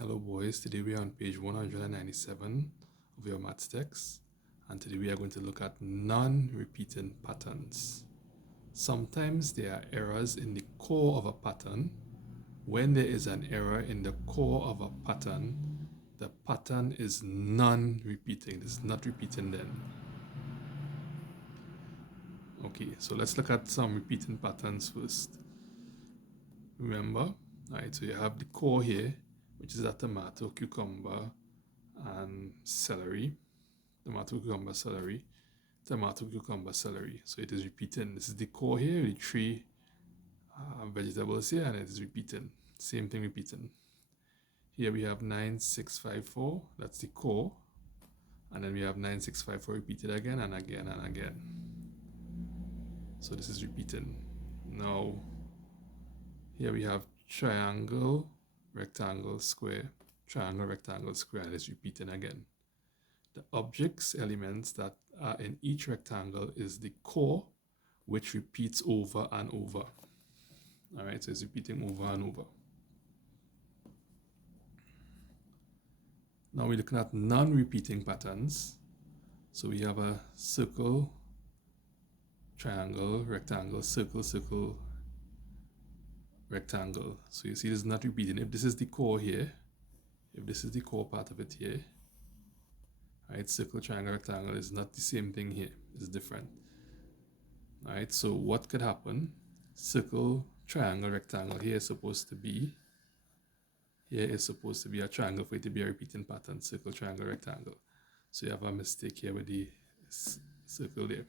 Hello boys, today we are on page 197 of your maths text, and today we are going to look at non-repeating patterns. Sometimes there are errors in the core of a pattern. When there is an error in the core of a pattern, the pattern is non-repeating. It's not repeating then. Okay, so let's look at some repeating patterns first. Remember, right, so you have the core here, which is a tomato, cucumber, and celery. Tomato, cucumber, celery. Tomato, cucumber, celery. So it is repeating. This is the core here, the three vegetables here, and it is repeating. Same thing repeating. Here we have 9654, that's the core. And then we have 9654 repeated again and again and again. So this is repeating. Now, here we have triangle, rectangle, square, triangle, rectangle, square, and it's repeating again. The objects, elements that are in each rectangle is the core, which repeats over and over. All right, so it's repeating over and over. Now we're looking at non-repeating patterns. So we have a circle, triangle, rectangle, circle, circle, rectangle. So you see this is not repeating. If this is the core here, if this is the core part of it here, right, circle, triangle, rectangle is not the same thing here. It's different. All right, so what could happen? Circle, triangle, rectangle here is supposed to be a triangle for it to be a repeating pattern. Circle, triangle, rectangle. So you have a mistake here with the circle there.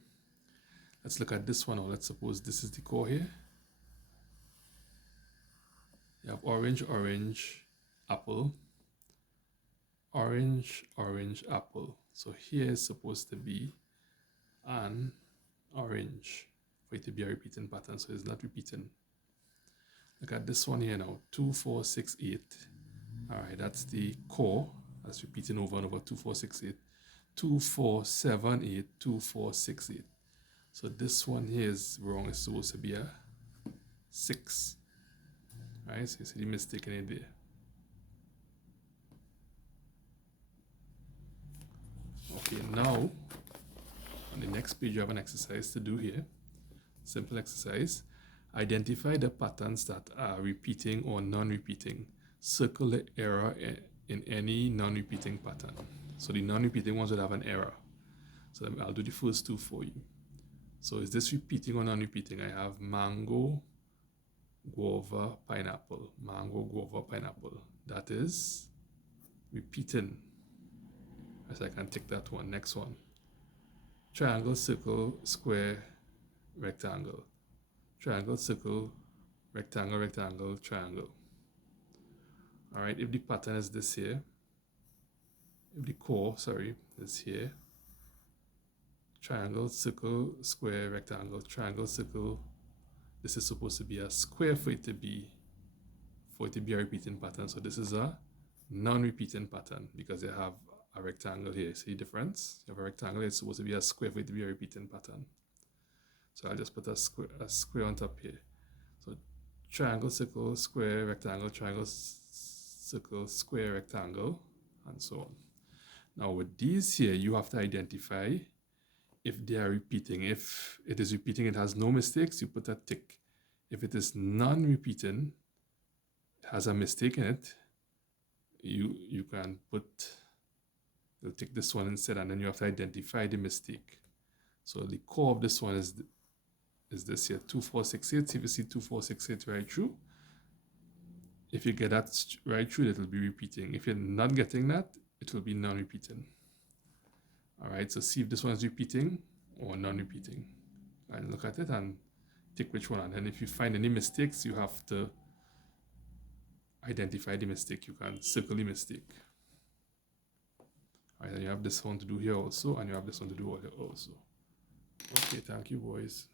Let's look at this one. Or let's suppose this is the core here. You have orange, orange, apple. Orange, orange, apple. So here is supposed to be an orange for it to be a repeating pattern. So it's not repeating. Look at this one here now. 2, 4, 6, 8. All right, that's the core. That's repeating over and over. 2, 4, 6, 8. 2, 4, 7, 8. 2, 4, 6, 8. So this one here is wrong. It's supposed to be a 6. All right, so you see the mistake in it there. Okay, now on the next page you have an exercise to do here. Simple exercise. Identify the patterns that are repeating or non-repeating. Circle the error in any non-repeating pattern. So the non-repeating ones would have an error. So I'll do the first two for you. So is this repeating or non-repeating? I have mango, guava, pineapple. Mango, guava, pineapple. That is repeating. So I can take that one. Next one. Triangle, circle, square, rectangle. Triangle, circle, rectangle, rectangle, triangle. All right, if the pattern is this here, if the core, is here, triangle, circle, square, rectangle, triangle, circle, this is supposed to be a square for it to be a repeating pattern. So this is a non-repeating pattern because they have a rectangle here. See the difference? You have a rectangle, it's supposed to be a square for it to be a repeating pattern. So I'll just put a square on top here. So triangle, circle, square, rectangle, triangle, circle, square, rectangle, and so on. Now with these here, you have to identify if they are repeating. If it is repeating, it has no mistakes, you put a tick. If it is non-repeating, it has a mistake in it, you can you'll take this one instead, and then you have to identify the mistake. So the core of this one is this here, 2, 4, 6, 8. See if you see 2, 4, 6, 8 right through. If you get that right through, it will be repeating. If you're not getting that, it will be non-repeating. All right, so see if this one is repeating or non-repeating. And look at it and take which one. And then if you find any mistakes, you have to identify the mistake. You can circle the mistake. All right, and you have this one to do here also, and you have this one to do here also. Okay, thank you, boys.